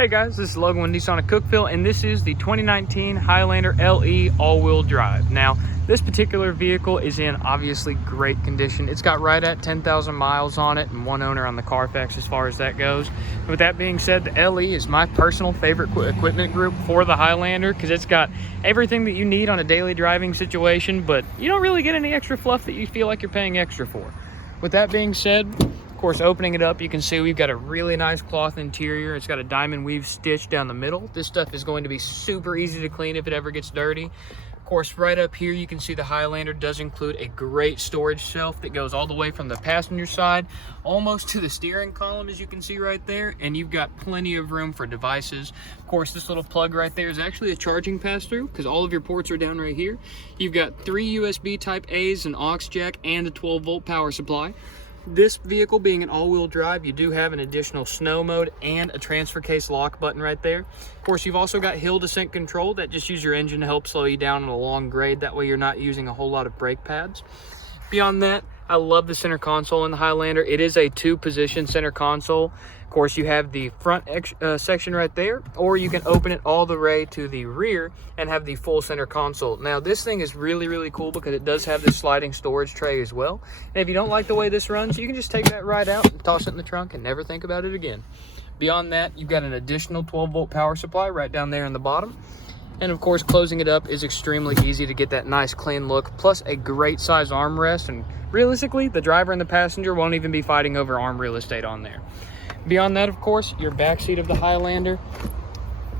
Hey guys, this is Logan with Nissan of Cookeville, and this is the 2019 Highlander LE all-wheel drive. Now, this particular vehicle is in obviously great condition. It's got right at 10,000 miles on it and one owner on the Carfax as far as that goes. And with that being said, the LE is my personal favorite equipment group for the Highlander because it's got everything that you need on a daily driving situation, but you don't really get any extra fluff that you feel like you're paying extra for. With that being said, of course, opening it up, you can see we've got a really nice cloth interior. It's got a diamond weave stitch down the middle. This stuff is going to be super easy to clean if it ever gets dirty. Of course, right up here, you can see the Highlander does include a great storage shelf that goes all the way from the passenger side almost to the steering column, as you can see right there. And you've got plenty of room for devices. Of course, this little plug right there is actually a charging pass-through because all of your ports are down right here. You've got 3 USB Type A's, an aux jack, and a 12-volt power supply. This vehicle being an all-wheel drive, you do have an additional snow mode and a transfer case lock button right there. Of course, you've also got hill descent control that just use your engine to help slow you down on a long grade. That way you're not using a whole lot of brake pads. Beyond that, I love the center console in the Highlander. It is a 2-position center console. Of course, you have the front section right there, or you can open it all the way to the rear and have the full center console. Now, this thing is really, really cool because it does have this sliding storage tray as well. And if you don't like the way this runs, you can just take that right out and toss it in the trunk and never think about it again. Beyond that, you've got an additional 12-volt power supply right down there in the bottom. And of course, closing it up is extremely easy to get that nice clean look, plus a great size armrest. And realistically, the driver and the passenger won't even be fighting over arm real estate on there. Beyond that, of course, your back seat of the Highlander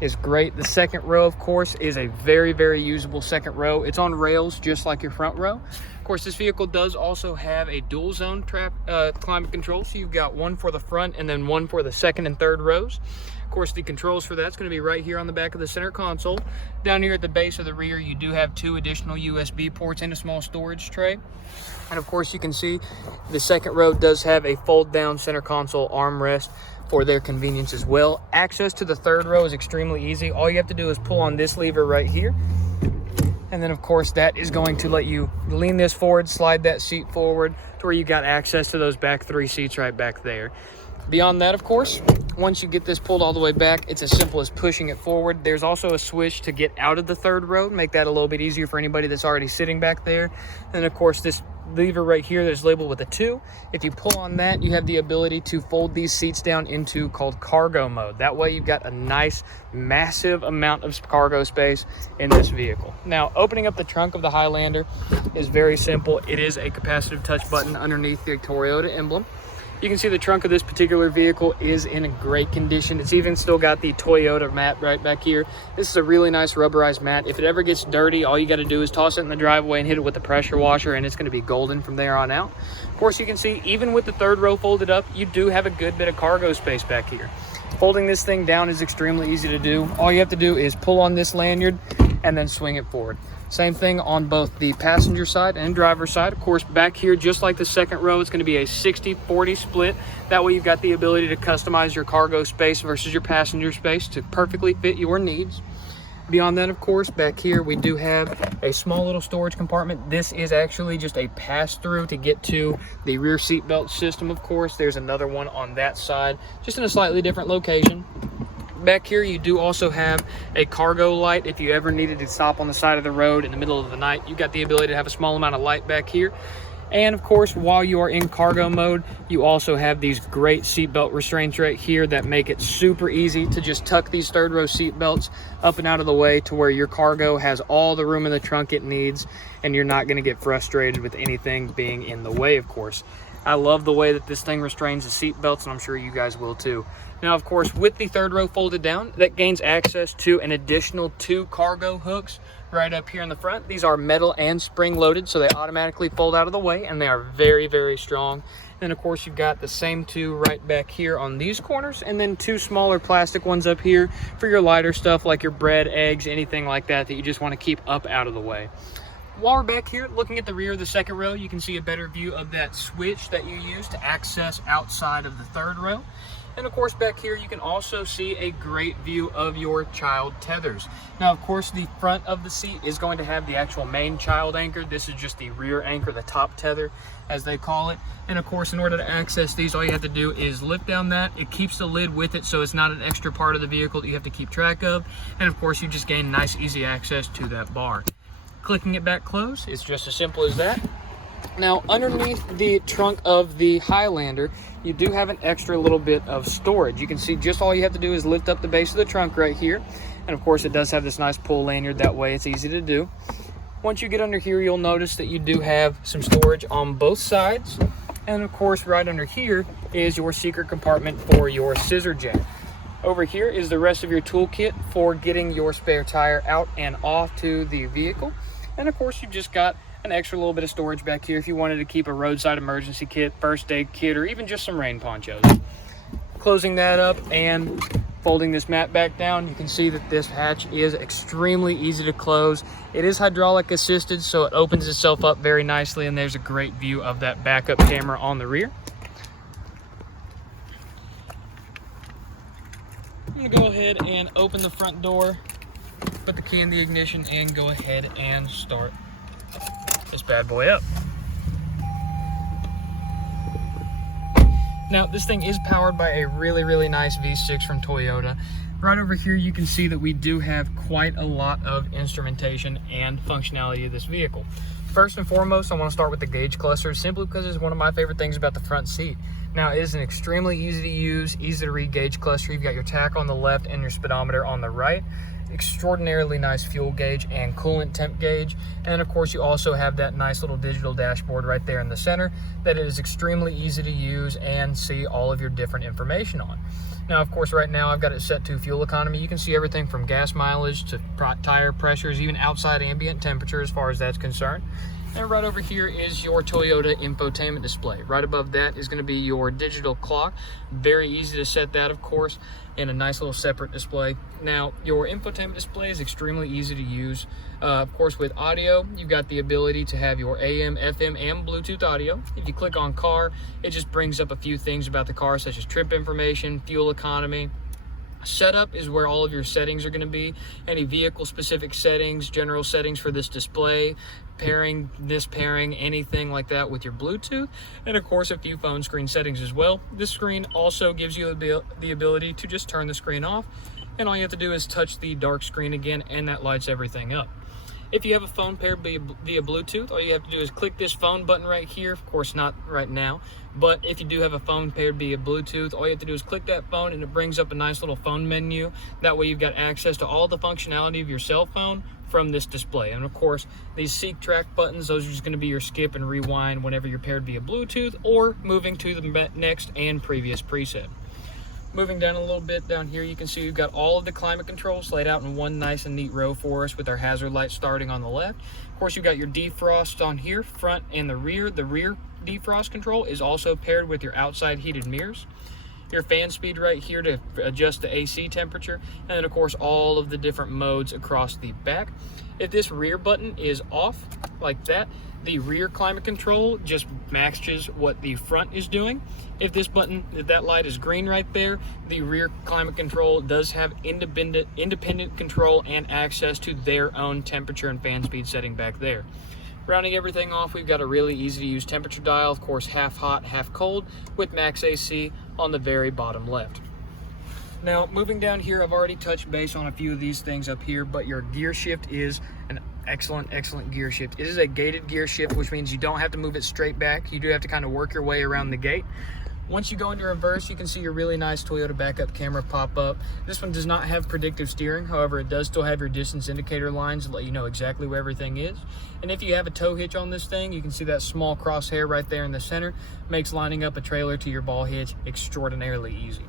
is great. The second row, of course, is a very, very usable second row. It's on rails just like your front row. Of course, this vehicle does also have a dual zone climate control. So you've got one for the front and then one for the second and third rows. Of course, the controls for that's going to be right here on the back of the center console. Down here at the base of the rear, you do have 2 additional USB ports and a small storage tray. And of course, you can see the second row does have a fold-down center console armrest for their convenience as well. Access to the third row is extremely easy. All you have to do is pull on this lever right here. And then, of course, that is going to let you lean this forward, slide that seat forward to where you got access to those back 3 seats right back there. Beyond that, of course, once you get this pulled all the way back, it's as simple as pushing it forward. There's also a switch to get out of the third row, make that a little bit easier for anybody that's already sitting back there. And of course, this lever right here that's labeled with a 2, if you pull on that, you have the ability to fold these seats down into called cargo mode. That way you've got a nice massive amount of cargo space in this vehicle. Now, opening up the trunk of the Highlander is very simple. It is a capacitive touch button underneath the Toyota emblem. You can see the trunk of this particular vehicle is in a great condition. It's even still got the Toyota mat right back here. This is a really nice rubberized mat. If it ever gets dirty, all you got to do is toss it in the driveway and hit it with a pressure washer, and it's going to be golden from there on out. Of course, you can see even with the third row folded up, you do have a good bit of cargo space back here. Folding this thing down is extremely easy to do. All you have to do is pull on this lanyard and then swing it forward. Same thing on both the passenger side and driver's side. Of course, back here, just like the second row, it's going to be a 60-40 split. That way you've got the ability to customize your cargo space versus your passenger space to perfectly fit your needs. Beyond that, of course, back here, we do have a small little storage compartment. This is actually just a pass-through to get to the rear seat belt system, of course. There's another one on that side, just in a slightly different location. Back here, you do also have a cargo light. If you ever needed to stop on the side of the road in the middle of the night, you've got the ability to have a small amount of light back here. And of course, while you are in cargo mode, you also have these great seatbelt restraints right here that make it super easy to just tuck these third row seatbelts up and out of the way to where your cargo has all the room in the trunk it needs, and you're not going to get frustrated with anything being in the way, of course. I love the way that this thing restrains the seat belts, and I'm sure you guys will too. Now, of course, with the third row folded down, that gains access to an additional 2 cargo hooks right up here in the front. These are metal and spring loaded, so they automatically fold out of the way, and they are very, very strong. And of course, you've got the same 2 right back here on these corners, and then 2 smaller plastic ones up here for your lighter stuff like your bread, eggs, anything like that that you just want to keep up out of the way. While we're back here looking at the rear of the second row, you can see a better view of that switch that you use to access outside of the third row. And of course, back here, you can also see a great view of your child tethers. Now, of course, the front of the seat is going to have the actual main child anchor. This is just the rear anchor, the top tether, as they call it. And of course, in order to access these, all you have to do is lift down that. It keeps the lid with it, so it's not an extra part of the vehicle that you have to keep track of. And of course, you just gain nice, easy access to that bar. Clicking it back closed, it's just as simple as that. Now, underneath the trunk of the Highlander, you do have an extra little bit of storage. You can see just all you have to do is lift up the base of the trunk right here. And of course, it does have this nice pull lanyard. That way it's easy to do. Once you get under here, you'll notice that you do have some storage on both sides. And of course, right under here is your secret compartment for your scissor jack. Over here is the rest of your toolkit for getting your spare tire out and off to the vehicle. And of course, you've just got an extra little bit of storage back here if you wanted to keep a roadside emergency kit, first aid kit, or even just some rain ponchos. Closing that up and folding this mat back down, you can see that this hatch is extremely easy to close. It is hydraulic assisted, so it opens itself up very nicely, and there's a great view of that backup camera on the rear. I'm gonna go ahead and open the front door, put the key in the ignition, and go ahead and start this bad boy up. Now, this thing is powered by a really nice V6 from Toyota. Right over here, you can see that we do have quite a lot of instrumentation and functionality of this vehicle. First and foremost, I want to start with the gauge cluster, simply because it's one of my favorite things about the front seat. Now, it is an extremely easy to use, easy to read gauge cluster. You've got your tach on the left and your speedometer on the right. Extraordinarily nice fuel gauge and coolant temp gauge. And of course, you also have that nice little digital dashboard right there in the center that is extremely easy to use and see all of your different information on. Now, of course, right now I've got it set to fuel economy. You can see everything from gas mileage to tire pressures, even outside ambient temperature as far as that's concerned. And right over here is your Toyota Infotainment Display. Right above that is going to be your digital clock. Very easy to set that, of course, in a nice little separate display. Now, your Infotainment Display is extremely easy to use. Of course, with audio, you've got the ability to have your AM, FM, and Bluetooth audio. If you click on car, it just brings up a few things about the car, such as trip information, fuel economy. Setup is where all of your settings are going to be. Any vehicle specific settings, general settings for this display, pairing, anything like that with your Bluetooth, and of course a few phone screen settings as well. This screen also gives you the ability to just turn the screen off, and all you have to do is touch the dark screen again, and that lights everything up. If you have a phone paired via Bluetooth, all you have to do is click this phone button right here. Of course, not right now, but if you do have a phone paired via Bluetooth, all you have to do is click that phone and it brings up a nice little phone menu. That way you've got access to all the functionality of your cell phone from this display. And of course, these seek track buttons, those are just going to be your skip and rewind whenever you're paired via Bluetooth or moving to the next and previous preset. Moving down a little bit down here, you can see we've got all of the climate controls laid out in one nice and neat row for us with our hazard light starting on the left. Of course, you've got your defrost on here, front and the rear. The rear defrost control is also paired with your outside heated mirrors. Your fan speed right here to adjust the AC temperature, and then of course all of the different modes across the back. If this rear button is off like that, the rear climate control just matches what the front is doing. If that light is green right there, the rear climate control does have independent control and access to their own temperature and fan speed setting back there. Rounding everything off, we've got a really easy to use temperature dial, of course half hot, half cold, with max AC on the very bottom left. Now, moving down here, I've already touched base on a few of these things up here, but your gear shift is an excellent gear shift. It is a gated gear shift, which means you don't have to move it straight back. You do have to kind of work your way around the gate. Once you go into reverse, you can see your really nice Toyota backup camera pop up. This one does not have predictive steering. However, it does still have your distance indicator lines to let you know exactly where everything is. And if you have a tow hitch on this thing, you can see that small crosshair right there in the center. Makes lining up a trailer to your ball hitch extraordinarily easy.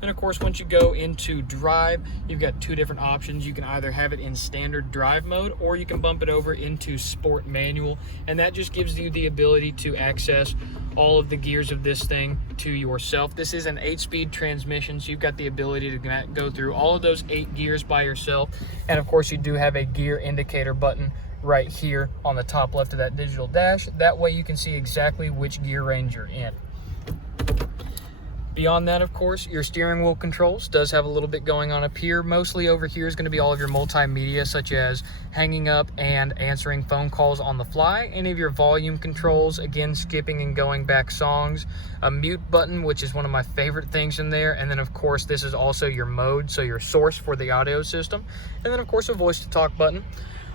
And of course, once you go into drive, you've got two different options. You can either have it in standard drive mode, or you can bump it over into sport manual. And that just gives you the ability to access all of the gears of this thing to yourself. This is an 8-speed transmission, so you've got the ability to go through all of those 8 gears by yourself. And of course, you do have a gear indicator button right here on the top left of that digital dash. That way you can see exactly which gear range you're in. Beyond that, of course, your steering wheel controls does have a little bit going on up here. Mostly over here is going to be all of your multimedia, such as hanging up and answering phone calls on the fly. Any of your volume controls, again, skipping and going back songs. A mute button, which is one of my favorite things in there. And then, of course, this is also your mode, so your source for the audio system. And then, of course, a voice-to-talk button.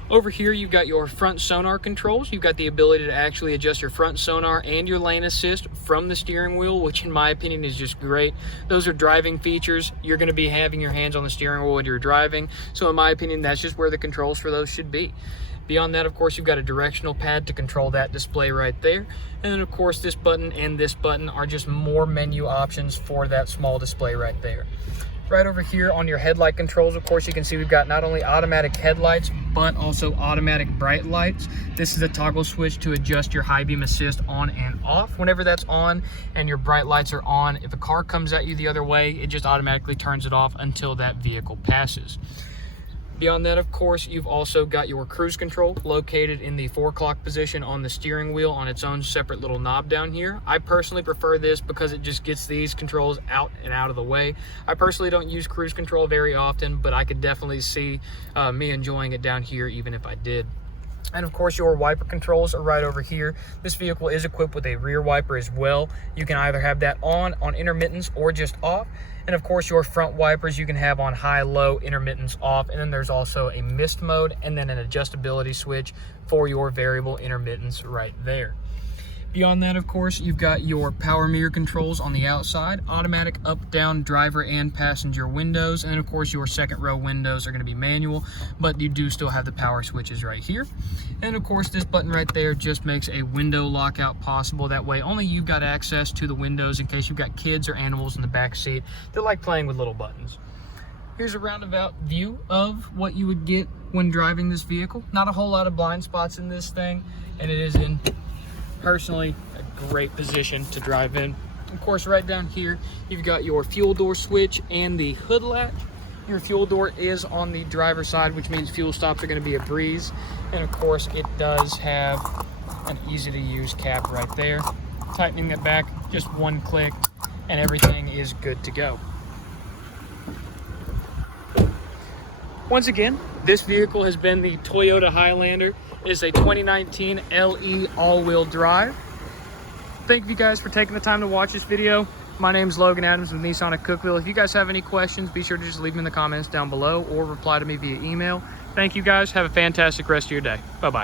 Over here, you've got your front sonar controls. You've got the ability to actually adjust your front sonar and your lane assist from the steering wheel, which in my opinion is just great. Those are driving features. You're going to be having your hands on the steering wheel when you're driving. So in my opinion, that's just where the controls for those should be. Beyond that, of course, you've got a directional pad to control that display right there. And then, of course, this button and this button are just more menu options for that small display right there. Right over here on your headlight controls, of course, you can see we've got not only automatic headlights, but also automatic bright lights. This is a toggle switch to adjust your high beam assist on and off. Whenever that's on and your bright lights are on, if a car comes at you the other way, it just automatically turns it off until that vehicle passes. Beyond that, of course, you've also got your cruise control located in the 4 o'clock position on the steering wheel on its own separate little knob down here. I personally prefer this because it just gets these controls out and out of the way. I personally don't use cruise control very often, but I could definitely see me enjoying it down here even if I did. And of course, your wiper controls are right over here. This vehicle is equipped with a rear wiper as well. You can either have that on intermittence or just off. And of course, your front wipers you can have on high, low, intermittence, off. And then there's also a mist mode and then an adjustability switch for your variable intermittence right there. Beyond that, of course, you've got your power mirror controls on the outside, automatic up, down, driver and passenger windows, and then of course your second row windows are going to be manual, but you do still have the power switches right here. And of course, this button right there just makes a window lockout possible. That way only you've got access to the windows in case you've got kids or animals in the back seat that like playing with little buttons. Here's a roundabout view of what you would get when driving this vehicle. Not a whole lot of blind spots in this thing, and it is in personally a great position to drive in. Of course, right down here you've got your fuel door switch and the hood latch. Your fuel door is on the driver's side, which means fuel stops are going to be a breeze. And of course, it does have an easy to use cap right there. Tightening it back, just one click and everything is good to go. Once again, this vehicle has been the Toyota Highlander. It is a 2019 LE all-wheel drive. Thank you guys for taking the time to watch this video. My name is Logan Adams with Nissan at Cookeville. If you guys have any questions, be sure to just leave them in the comments down below or reply to me via email. Thank you guys. Have a fantastic rest of your day. Bye-bye.